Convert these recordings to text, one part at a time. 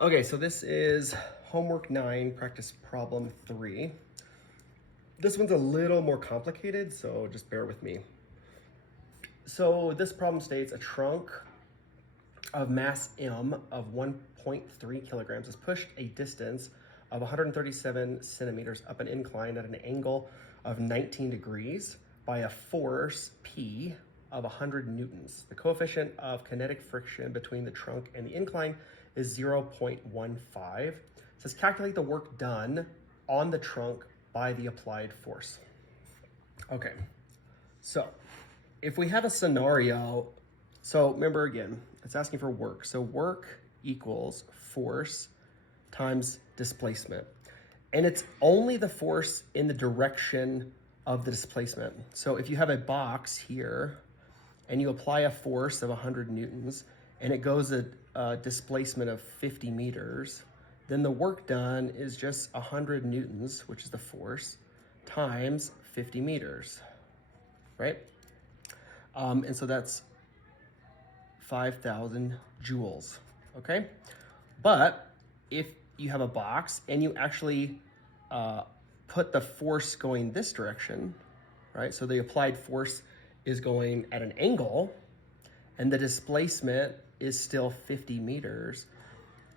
Okay, so this is homework 9, practice problem 3. This one's a little more complicated, so just bear with me. So this problem states a trunk of mass M of 1.3 kilograms is pushed a distance of 137 centimeters up an incline at an angle of 19 degrees by a force P of 100 newtons. The coefficient of kinetic friction between the trunk and the incline is 0.15. It says calculate the work done on the trunk by the applied force. Okay, so if we have a scenario, so remember again, it's asking for work. So work equals force times displacement. And it's only the force in the direction of the displacement. So if you have a box here and you apply a force of 100 newtons and it goes at a displacement of 50 meters, then the work done is just 100 newtons, which is the force, times 50 meters, right? And so that's 5,000 joules, okay? But if you have a box and you actually put the force going this direction, right? So the applied force is going at an angle and the displacement is still 50 meters.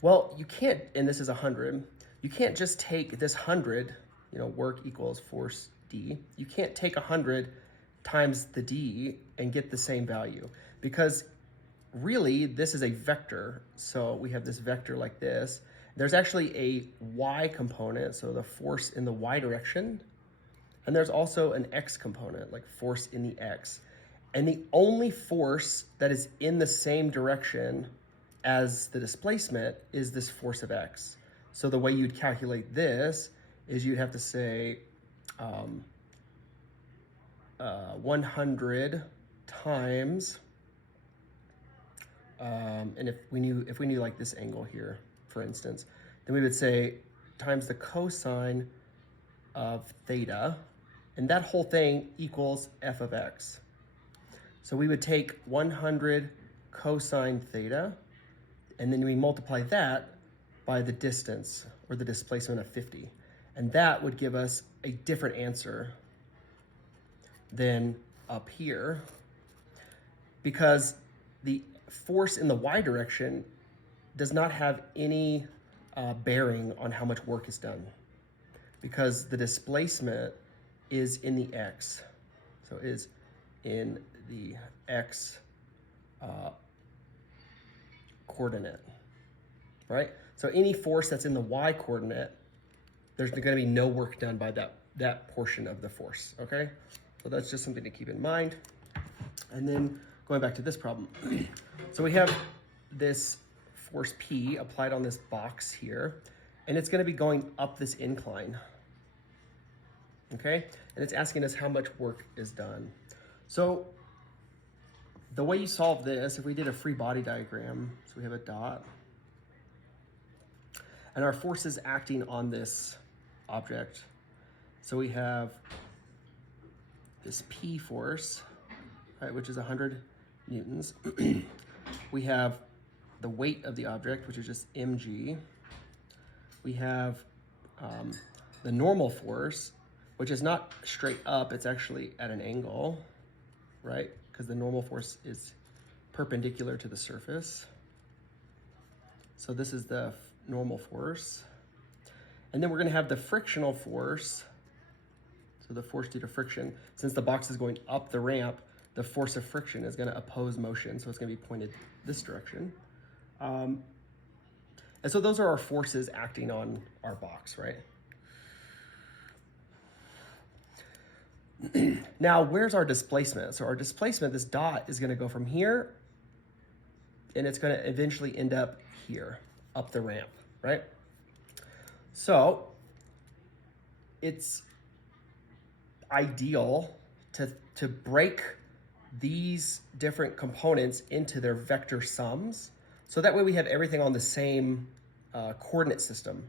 Well, you can't, and this is 100, you can't just take this 100, work equals force D. You can't take 100 times the D and get the same value because really this is a vector. So we have this vector like this. There's actually a y component, so the force in the y direction. And there's also an x component, like force in the x. And the only force that is in the same direction as the displacement is this force of x. So the way you'd calculate this is you'd have to say 100 times, and if we knew like this angle here, for instance, then we would say times the cosine of theta, and that whole thing equals f of x. So we would take 100 cosine theta, and then we multiply that by the distance or the displacement of 50. And that would give us a different answer than up here because the force in the y direction does not have any bearing on how much work is done because the displacement is in the x. So it is in the x coordinate, right? So any force that's in the y coordinate, there's going to be no work done by that portion of the force, okay? So that's just something to keep in mind. And then going back to this problem. So we have this force P applied on this box here, and it's going to be going up this incline, okay? And it's asking us how much work is done. So the way you solve this, if we did a free body diagram, so we have a dot, and our force is acting on this object. So we have this P force, right, which is 100 newtons. We have the weight of the object, which is just mg. We have the normal force, which is not straight up, it's actually at an angle, right? Because the normal force is perpendicular to the surface. So this is the normal force. And then we're going to have the frictional force. So the force due to friction, since the box is going up the ramp, the force of friction is going to oppose motion. So it's going to be pointed this direction. And so those are our forces acting on our box, right? Now, where's our displacement? So our displacement, this dot is going to go from here, and it's going to eventually end up here, up the ramp, right? So it's ideal to break these different components into their vector sums, so that way we have everything on the same coordinate system.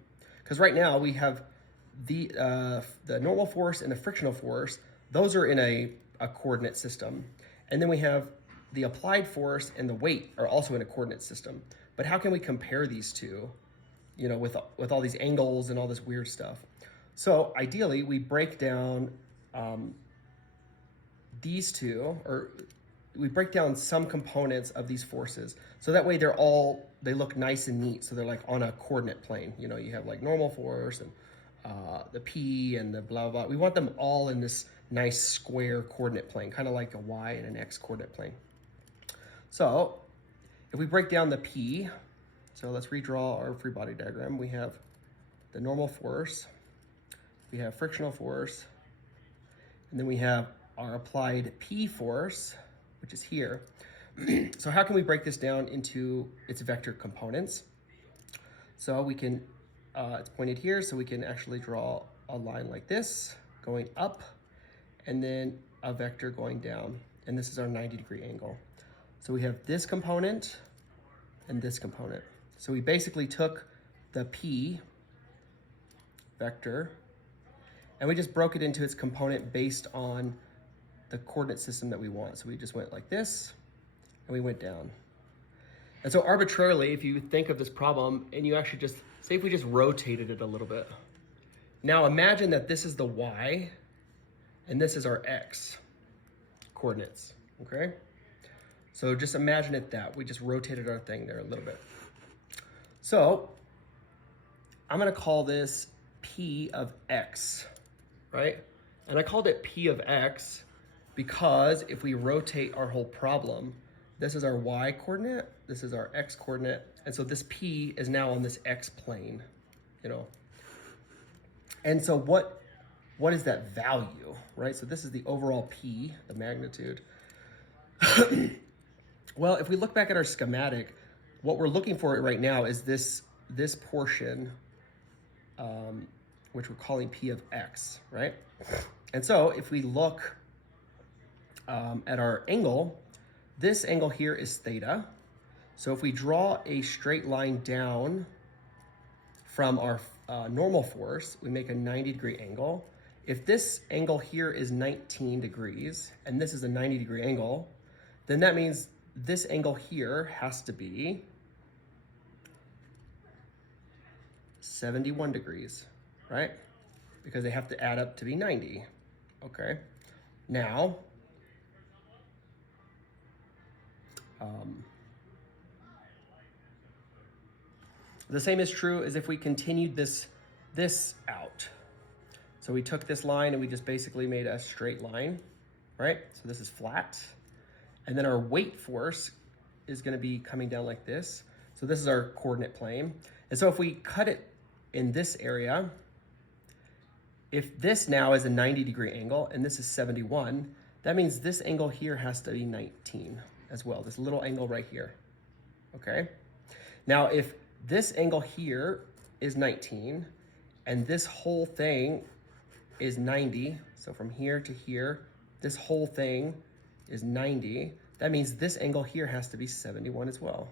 Because right now we have the normal force and the frictional force. Those are in a coordinate system. And then we have the applied force and the weight are also in a coordinate system. But how can we compare these two? you know, with all these angles and all this weird stuff. So ideally, we break down these two, or we break down some components of these forces. So that way they look nice and neat. So they're like on a coordinate plane. You know, you have like normal force and the P and the blah, blah. We want them all in this nice square coordinate plane, kind of like a Y and an X coordinate plane. So if we break down the P, so let's redraw our free body diagram. We have the normal force, we have frictional force, and then we have our applied P force, which is here. So how can we break this down into its vector components? So we can, it's pointed here, so we can actually draw a line like this, going up, and then a vector going down. And this is our 90-degree angle. So we have this component and this component. So we basically took the P vector and we just broke it into its component based on the coordinate system that we want. So we just went like this and we went down. And so arbitrarily, if you think of this problem and you actually just, say if we just rotated it a little bit. Now imagine that this is the Y and this is our X coordinates, okay? So just imagine it that, we just rotated our thing there a little bit. So I'm gonna call this P of X, right? And I called it P of X because if we rotate our whole problem, this is our Y coordinate, this is our X coordinate, and so this P is now on this X plane, you know? And so what is that value, right? So this is the overall P, the magnitude. Well, if we look back at our schematic, what we're looking for right now is this portion, which we're calling P of X, right? And so if we look at our angle, this angle here is theta. So if we draw a straight line down from our normal force, we make a 90-degree angle. If this angle here is 19 degrees, and this is a 90-degree angle, then that means this angle here has to be 71 degrees, right? Because they have to add up to be 90, okay? Now, the same is true as if we continued this out. So we took this line and we just basically made a straight line, right? So this is flat. And then our weight force is gonna be coming down like this. So this is our coordinate plane. And so if we cut it in this area, if this now is a 90-degree angle and this is 71, that means this angle here has to be 19 as well, this little angle right here, okay? Now, if this angle here is 19 and this whole thing is 90, so from here to here, this whole thing is 90, that means this angle here has to be 71 as well.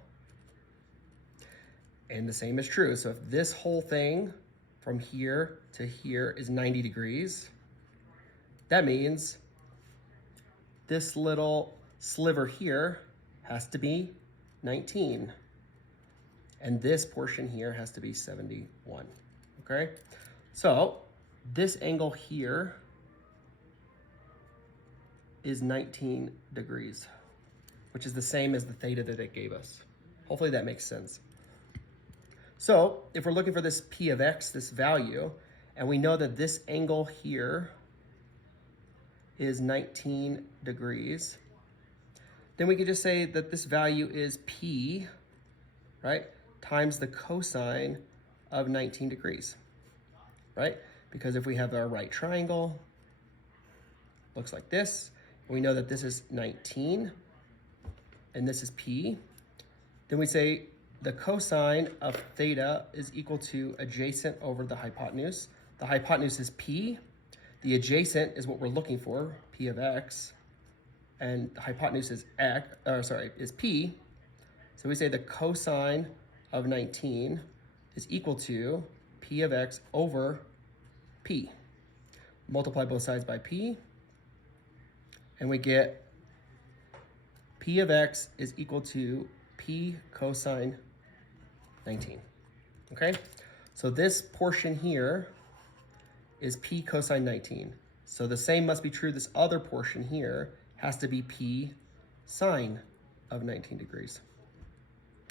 And the same is true. So if this whole thing from here to here is 90 degrees, that means this little sliver here has to be 19. And this portion here has to be 71, okay? So this angle here is 19 degrees, which is the same as the theta that it gave us. Hopefully that makes sense. So if we're looking for this P of X, this value, and we know that this angle here is 19 degrees, then we could just say that this value is P, right, times the cosine of 19 degrees, right? Because if we have our right triangle, looks like this, and we know that this is 19, and this is P, then we say the cosine of theta is equal to adjacent over the hypotenuse. The hypotenuse is P. The adjacent is what we're looking for, P of X, and the hypotenuse is is P. So we say the cosine of 19 is equal to P of X over P. Multiply both sides by P, and we get P of X is equal to P cosine 19. okay? So this portion here is P cosine 19. So the same must be true. This other portion here has to be P sine of 19 degrees,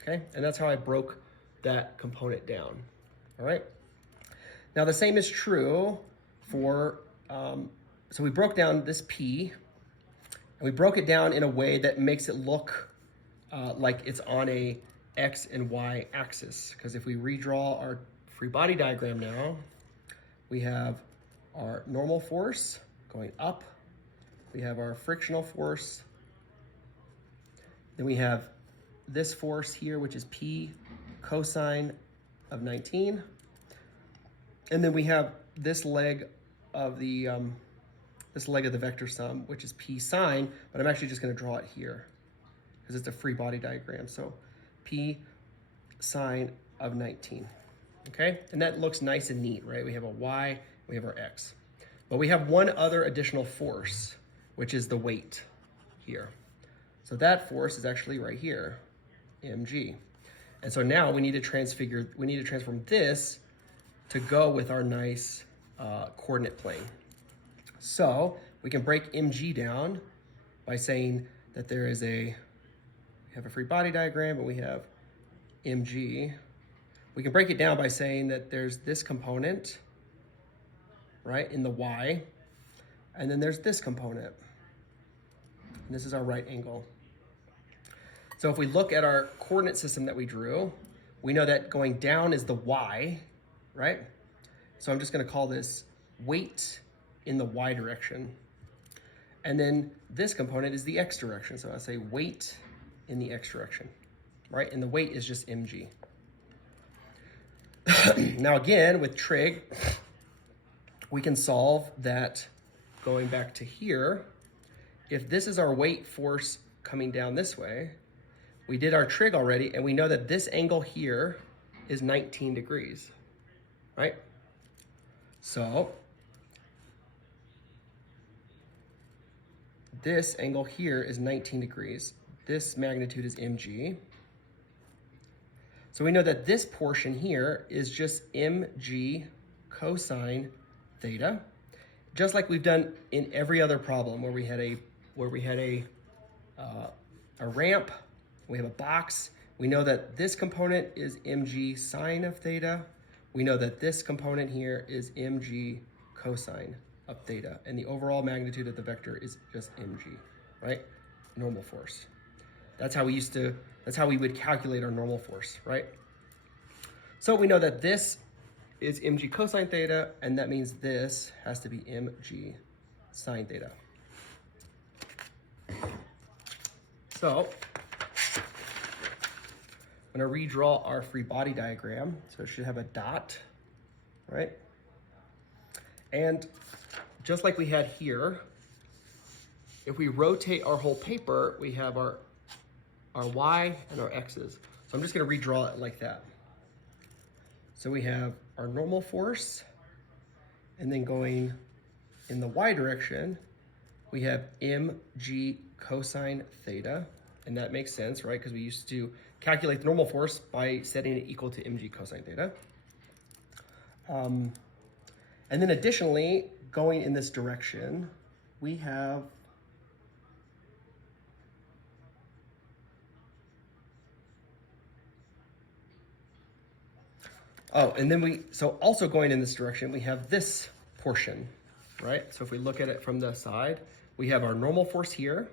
okay? And that's how I broke that component down, all right? Now the same is true for, so we broke down this P, and we broke it down in a way that makes it look like it's on a X and Y axis. Because if we redraw our free body diagram now, we have our normal force going up, we have our frictional force, then we have this force here, which is P cosine of 19, and then we have this leg of the vector sum, which is P sine, but I'm actually just going to draw it here because it's a free body diagram. So P sine of 19, okay? And that looks nice and neat, right? We have a Y, we have our X. But we have one other additional force, which is the weight here. So that force is actually right here, mg. And so now we need to transform this to go with our nice coordinate plane. So we can break mg down by saying that we have a free body diagram, and we have mg. We can break it down by saying that there's this component, right, in the y, and then there's this component. And this is our right angle. So if we look at our coordinate system that we drew, we know that going down is the y, right? So I'm just going to call this weight in the y direction. And then this component is the x direction. So I'll say weight in the x direction, right? And the weight is just mg. Now again, with trig, we can solve that going back to here. If this is our weight force coming down this way, we did our trig already, and we know that this angle here is 19 degrees, right? So this angle here is 19 degrees. This magnitude is mg. So we know that this portion here is just mg cosine theta, just like we've done in every other problem where we had a ramp, we have a box. We know that this component is mg sine of theta. We know that this component here is mg cosine of theta, and the overall magnitude of the vector is just mg, right? Normal force. That's how we would calculate our normal force, right? So we know that this is mg cosine theta, and that means this has to be mg sine theta. So I'm going to redraw our free body diagram. So it should have a dot, right? And just like we had here, if we rotate our whole paper, we have our y and our x's. So I'm just going to redraw it like that. So we have our normal force, and then going in the y direction, we have mg cosine theta, and that makes sense, right? Because we used to calculate the normal force by setting it equal to mg cosine theta. And then additionally, going in this direction, we have so also going in this direction, we have this portion, right? So if we look at it from the side, we have our normal force here.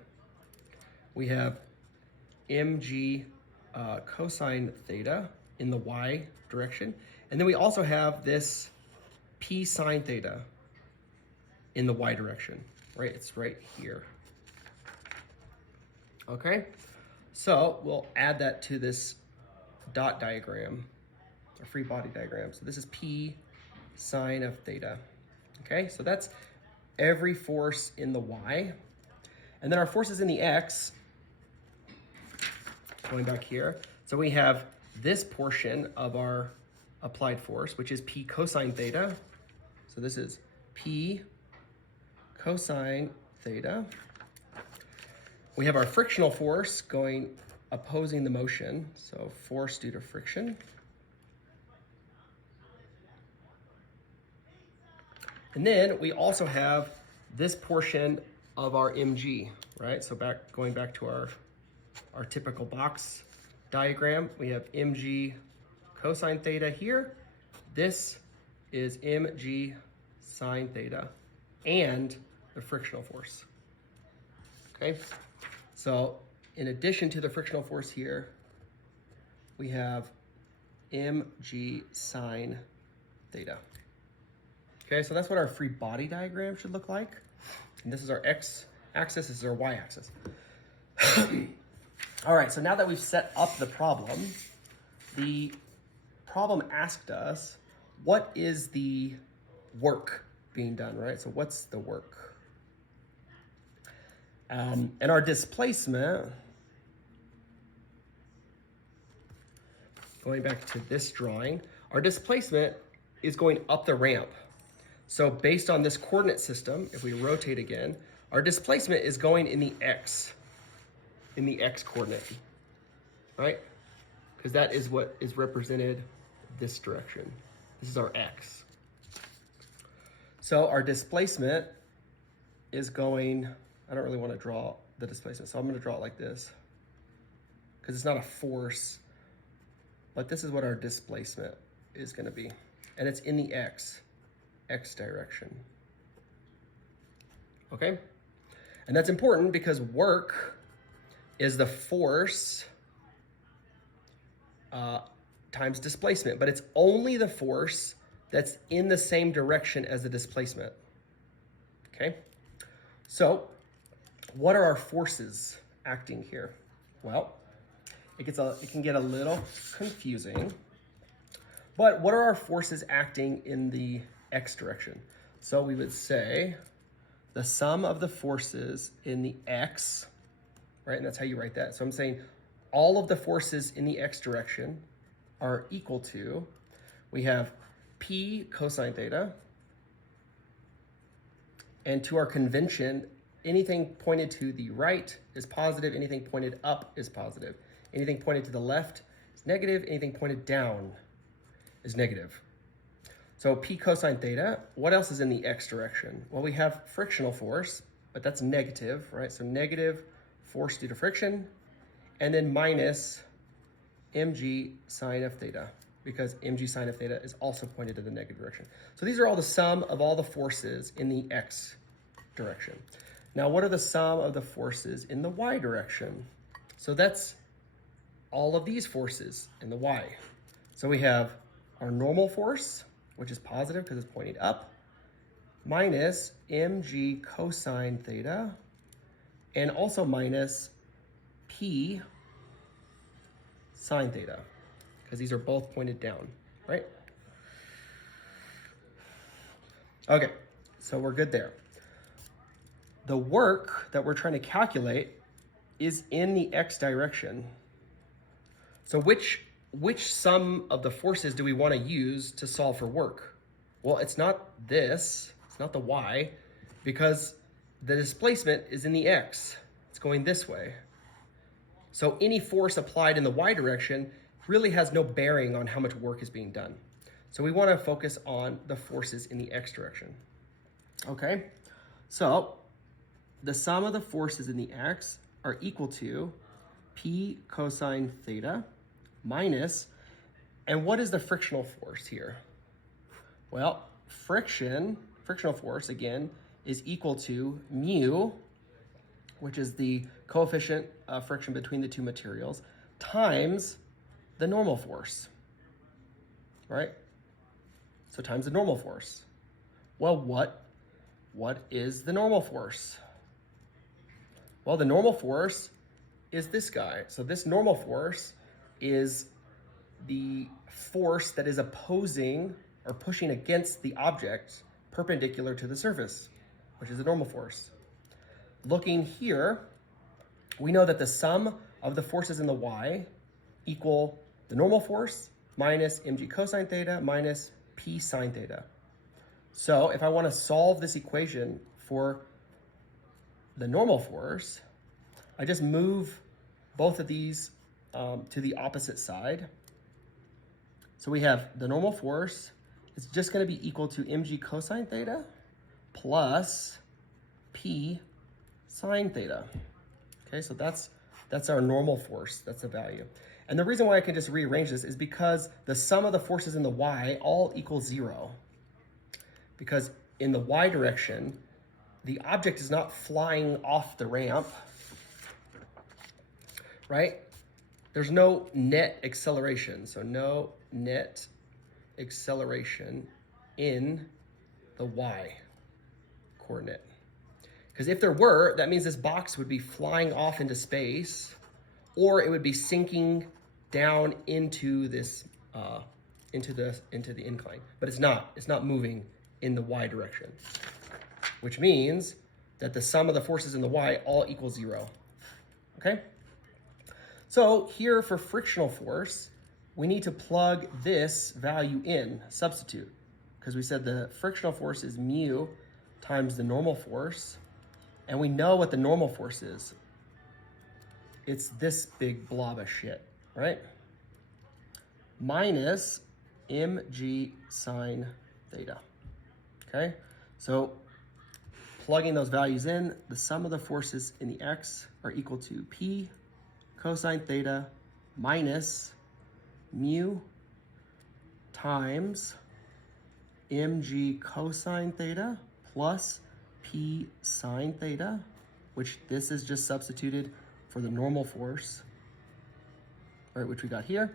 We have mg cosine theta in the y direction. And then we also have this p sine theta in the y direction, right? It's right here. Okay, so we'll add that to this dot diagram, a free body diagram. So this is p sine of theta. Okay, so that's every force in the y. And then our forces in the x, going back here. So we have this portion of our applied force, which is p cosine theta. So this is p cosine theta. We have our frictional force opposing the motion, so force due to friction. And then we also have this portion of our mg, right? So going back to our typical box diagram, we have mg cosine theta here. This is mg sine theta and the frictional force. Okay, so in addition to the frictional force here, we have mg sine theta. Okay, so that's what our free body diagram should look like. And this is our x-axis, this is our y-axis. All right, so now that we've set up the problem asked us, what is the work being done, right? So what's the work? And our displacement, going back to this drawing, our displacement is going up the ramp. So based on this coordinate system, if we rotate again, our displacement is going in the x coordinate, right? Because that is what is represented this direction. This is our x. So our displacement is going, I don't really want to draw the displacement, so I'm going to draw it like this, because it's not a force, but this is what our displacement is going to be. And it's in the x direction. Okay? And that's important because work is the force times displacement, but it's only the force that's in the same direction as the displacement. Okay? So, what are our forces acting here? Well, it can get a little confusing. But what are our forces acting in the x direction? So we would say the sum of the forces in the x, right? And that's how you write that. So I'm saying all of the forces in the x direction are equal to, we have p cosine theta, and to our convention, anything pointed to the right is positive, anything pointed up is positive. Anything pointed to the left is negative, anything pointed down is negative. So p cosine theta, what else is in the x direction? Well, we have frictional force, but that's negative, right? So negative force due to friction, and then minus mg sine of theta, because mg sine of theta is also pointed to the negative direction. So these are all the sum of all the forces in the x direction. Now, what are the sum of the forces in the y direction? So that's all of these forces in the y. So we have our normal force, which is positive because it's pointing up, minus mg cosine theta, and also minus p sine theta, because these are both pointed down, right? Okay, so we're good there. The work that we're trying to calculate is in the x direction. So which sum of the forces do we want to use to solve for work? Well, it's not this, it's not the y, because the displacement is in the x. It's going this way. So any force applied in the y direction really has no bearing on how much work is being done. So we want to focus on the forces in the x direction. Okay, so the sum of the forces in the x are equal to p cosine theta minus, and what is the frictional force here? Well, frictional force, again, is equal to mu, which is the coefficient of friction between the two materials, times the normal force, right? So times the normal force. Well, what is the normal force? Well, the normal force is this guy. So this normal force is the force that is opposing or pushing against the object perpendicular to the surface, which is the normal force. Looking here, we know that the sum of the forces in the y equal the normal force minus mg cosine theta minus p sine theta. So if I want to solve this equation for the normal force, I just move both of these to the opposite side. So we have the normal force is just going to be equal to mg cosine theta plus P sine theta. Okay, so that's our normal force, that's the value. And the reason why I can just rearrange this is because the sum of the forces in the y all equals 0. Because in the y direction, the object is not flying off the ramp, right? There's no net acceleration, so no net acceleration in the y coordinate. Because if there were, that means this box would be flying off into space, or it would be sinking down into this into the incline. But it's not. It's not moving in the y direction, which means that the sum of the forces in the y all equals 0. Okay? So here for frictional force, we need to plug this value in, substitute, because we said the frictional force is mu times the normal force, and we know what the normal force is. It's this big blob of shit, right? Minus mg sine theta, okay? So plugging those values in, the sum of the forces in the x are equal to P cosine theta minus mu times mg cosine theta plus P sine theta, which this is just substituted for the normal force, right, which we got here,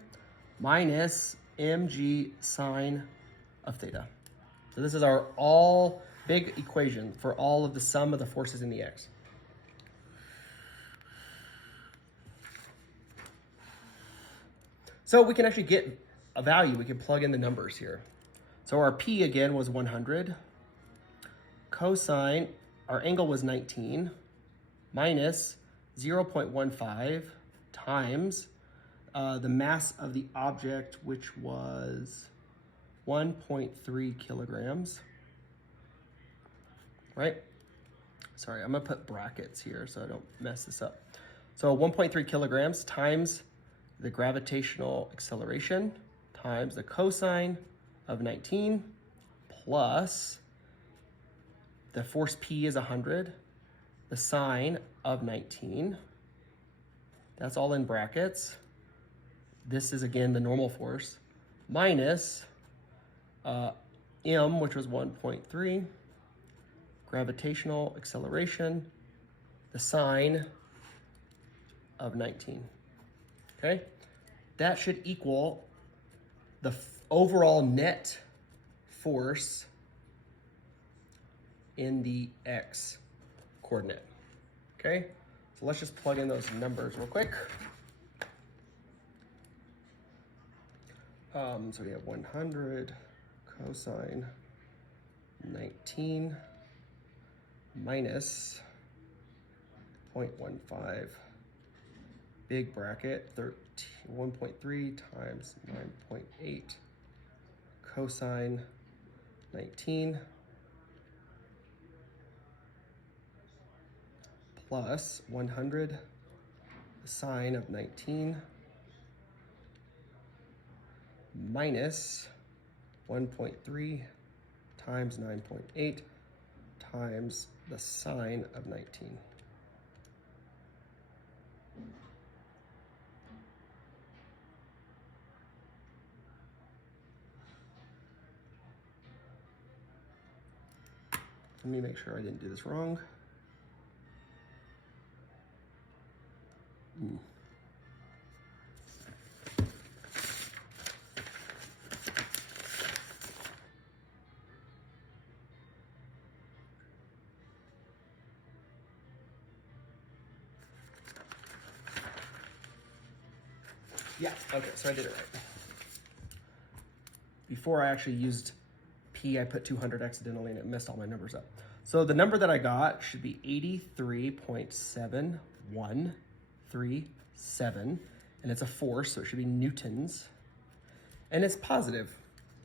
minus mg sine of theta. So this is our all big equation for all of the sum of the forces in the x. So we can actually get a value. We can plug in the numbers here. So our P again was 100. Cosine, our angle was 19, minus 0.15 times the mass of the object, which was 1.3 kilograms, right? Sorry, I'm gonna put brackets here so I don't mess this up. So 1.3 kilograms times the gravitational acceleration times the cosine of 19 plus the force P is 100, the sine of 19. That's all in brackets. This is again the normal force minus m, which was 1.3, gravitational acceleration, the sine of 19. Okay, that should equal the overall net force in the x coordinate. Okay, so let's just plug in those numbers real quick. So we have 100 cosine 19 minus 0.15 big bracket 1.3 times 9.8 cosine 19 plus 100 the sine of 19 minus 1.3 times 9.8 times the sine of 19. Let me make sure I didn't do this wrong. Yeah, okay, so I did it right. Before I actually used P, I put 200 accidentally and it messed all my numbers up. So the number that I got should be 83.7137, and it's a force, so it should be newtons. And it's positive,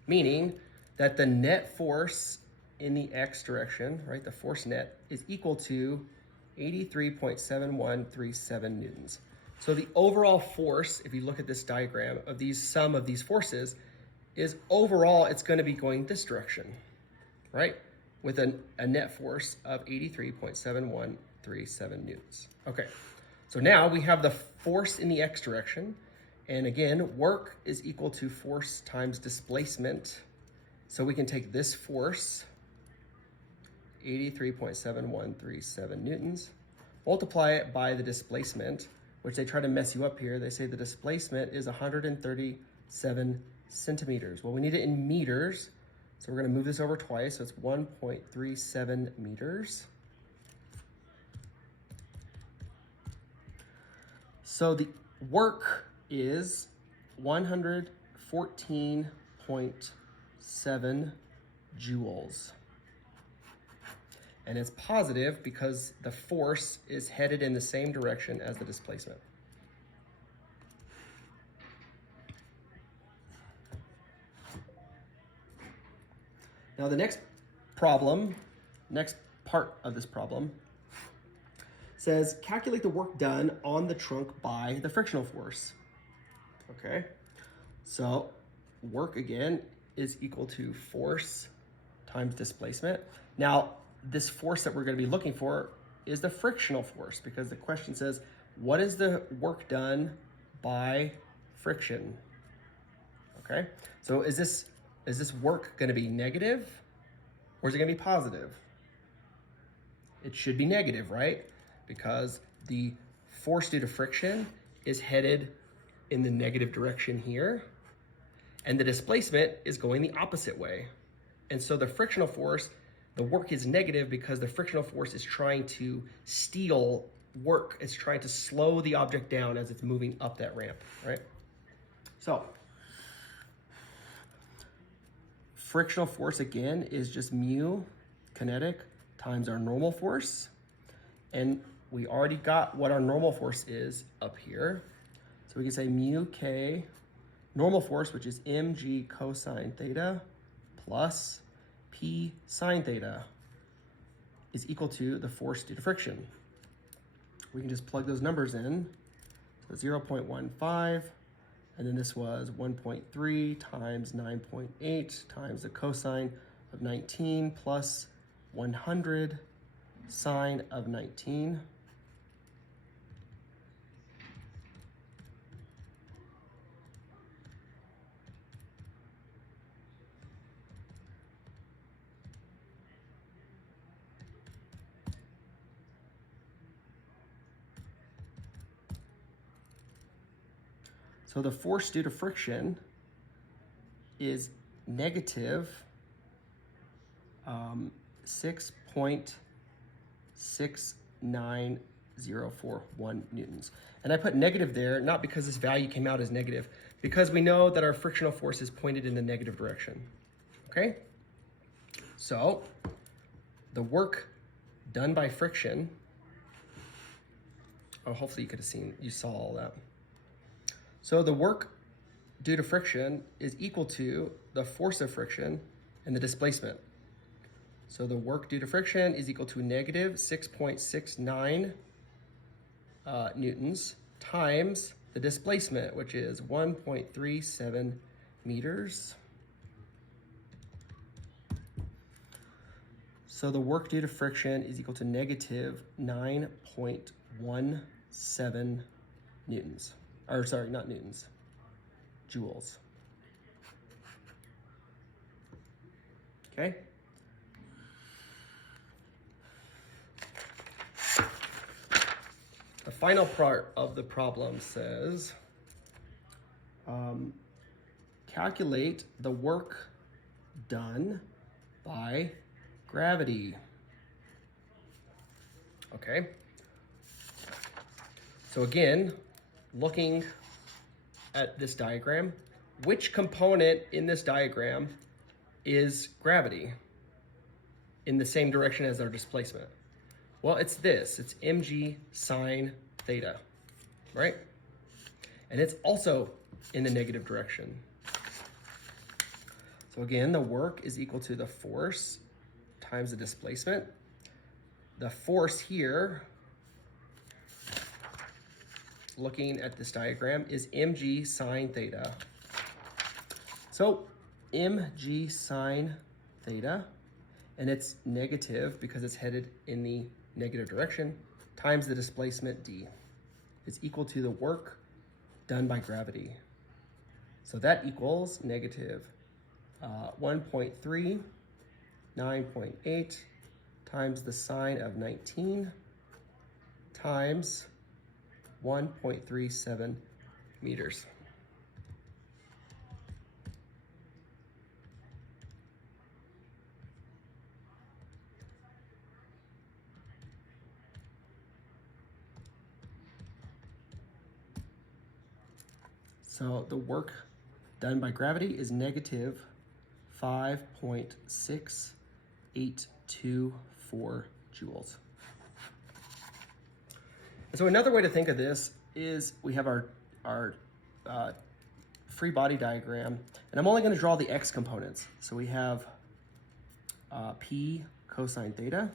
meaning that the net force in the x direction, right, the force net, is equal to 83.7137 newtons. So the overall force, if you look at this diagram of these sum of these forces, is overall it's going to be going this direction, right? with a net force of 83.7137 newtons. Okay, so now we have the force in the x direction. And again, work is equal to force times displacement. So we can take this force, 83.7137 newtons, multiply it by the displacement, which they try to mess you up here. They say the displacement is 137 centimeters. Well, we need it in meters, so we're gonna move this over twice, so it's 1.37 meters. So the work is 114.7 joules. And it's positive because the force is headed in the same direction as the displacement. Now the next part of this problem says calculate the work done on the trunk by the frictional force. Okay, so work again is equal to force times displacement. Now, this force that we're going to be looking for is the frictional force, because the question says, what is the work done by friction? Okay, so is this work going to be negative or is it going to be positive? It should be negative, right? Because the force due to friction is headed in the negative direction here, and the displacement is going the opposite way. And so the frictional force, the work is negative because the frictional force is trying to steal work. It's trying to slow the object down as it's moving up that ramp, right? So frictional force again is just mu kinetic times our normal force. And we already got what our normal force is up here. So we can say mu k normal force, which is mg cosine theta plus p sine theta, is equal to the force due to friction. We can just plug those numbers in. So 0.15, and then this was 1.3 times 9.8 times the cosine of 19 plus 100 sine of 19. So the force due to friction is negative 6.6941 newtons. And I put negative there, not because this value came out as negative, because we know that our frictional force is pointed in the negative direction, okay? So the work done by friction, oh, hopefully you could have seen, you saw all that. So the work due to friction is equal to the force of friction and the displacement. So the work due to friction is equal to negative 6.69 newtons times the displacement, which is 1.37 meters. So the work due to friction is equal to negative 9.17 newtons. Or sorry, not newtons, joules. Okay? The final part of the problem says, calculate the work done by gravity. Okay? So again, looking at this diagram, which component in this diagram is gravity in the same direction as our displacement? Well, it's this, it's mg sine theta, right? And it's also in the negative direction. So again, the work is equal to the force times the displacement. The force here, looking at this diagram, is mg sine theta. So mg sine theta and it's negative because it's headed in the negative direction, times the displacement d is equal to the work done by gravity. So that equals negative 1.3, 9.8 times the sine of 19 times 1.37 meters. So the work done by gravity is negative 5.6824 joules. And so another way to think of this is we have our free body diagram, and I'm only going to draw the x components. So we have P cosine theta,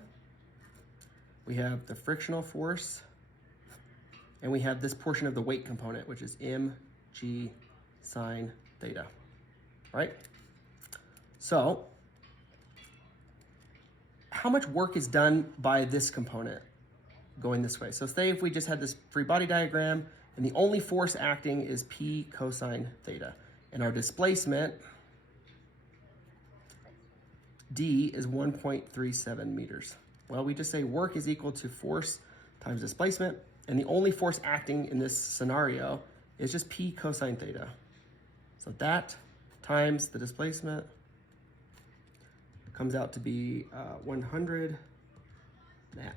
we have the frictional force, and we have this portion of the weight component, which is mg sine theta, right? So how much work is done by this component going this way? So say if we just had this free body diagram and the only force acting is P cosine theta, and our displacement d is 1.37 meters. Well, we just say work is equal to force times displacement, and the only force acting in this scenario is just P cosine theta. So that times the displacement comes out to be 100 that.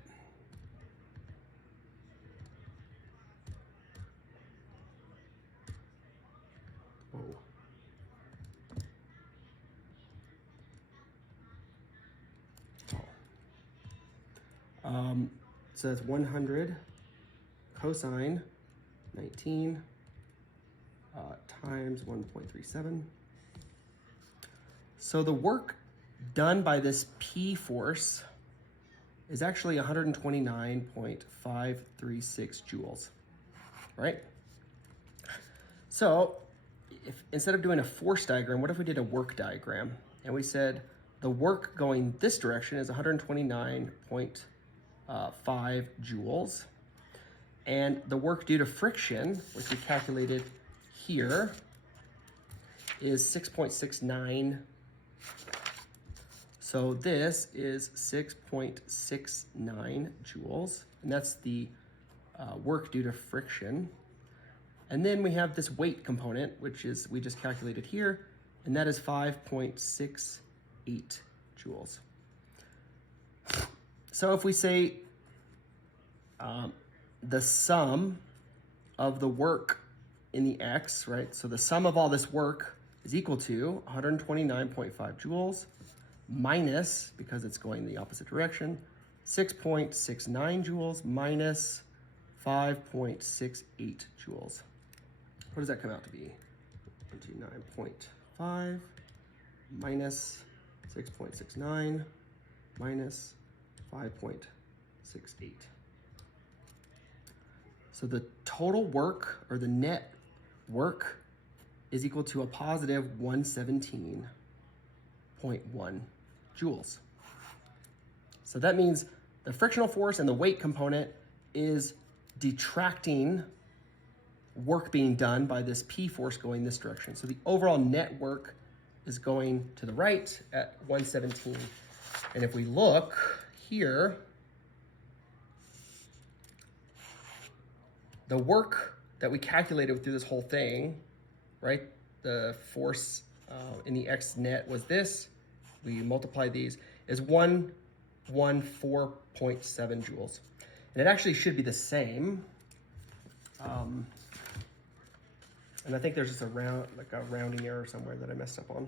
Whoa. So that's 100 cosine 19 times 1.37. So the work done by this P force is actually 129.536 joules, right? So if instead of doing a force diagram, what if we did a work diagram? And we said the work going this direction is 129.5 joules. And the work due to friction, which we calculated here, is 6.69. So this is 6.69 joules, and that's the work due to friction. And then we have this weight component, which is we just calculated here, and that is 5.68 joules. So if we say the sum of the work in the x, right? So the sum of all this work is equal to 129.5 joules minus, because it's going the opposite direction, 6.69 joules minus 5.68 joules. What does that come out to be? 129.5 minus 6.69 minus 5.68. So the total work, or the net work, is equal to a positive 117.1 joules. So that means the frictional force and the weight component is detracting work being done by this P force going this direction. So the overall net work is going to the right at 117. And if we look here, the work that we calculated through this whole thing, right? The force in the X net was this. We multiply these, is 114.7 joules. And it actually should be the same. And I think there's just a rounding error somewhere that I messed up on.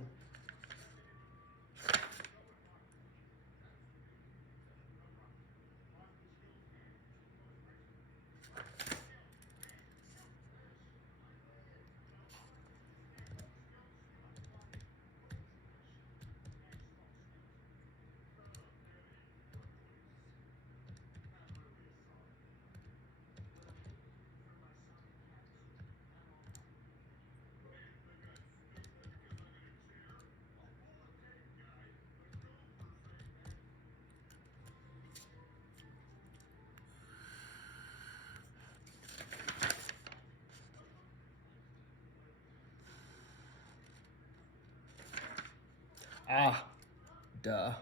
Duh.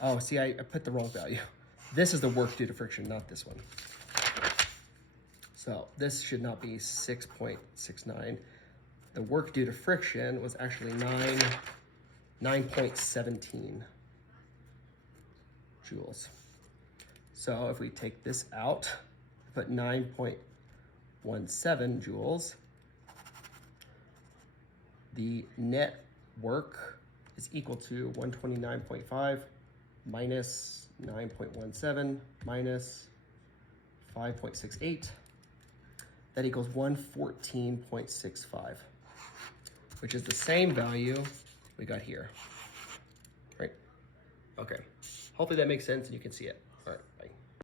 Oh, see, I put the wrong value. This is the work due to friction, not this one. So this should not be 6.69. The work due to friction was actually 9.17 joules. So if we take this out, put 9.17 joules, the net work is equal to 129.5 minus 9.17 minus 5.68. That equals 114.65, which is the same value we got here, right? Okay, hopefully that makes sense and you can see it. All right, bye.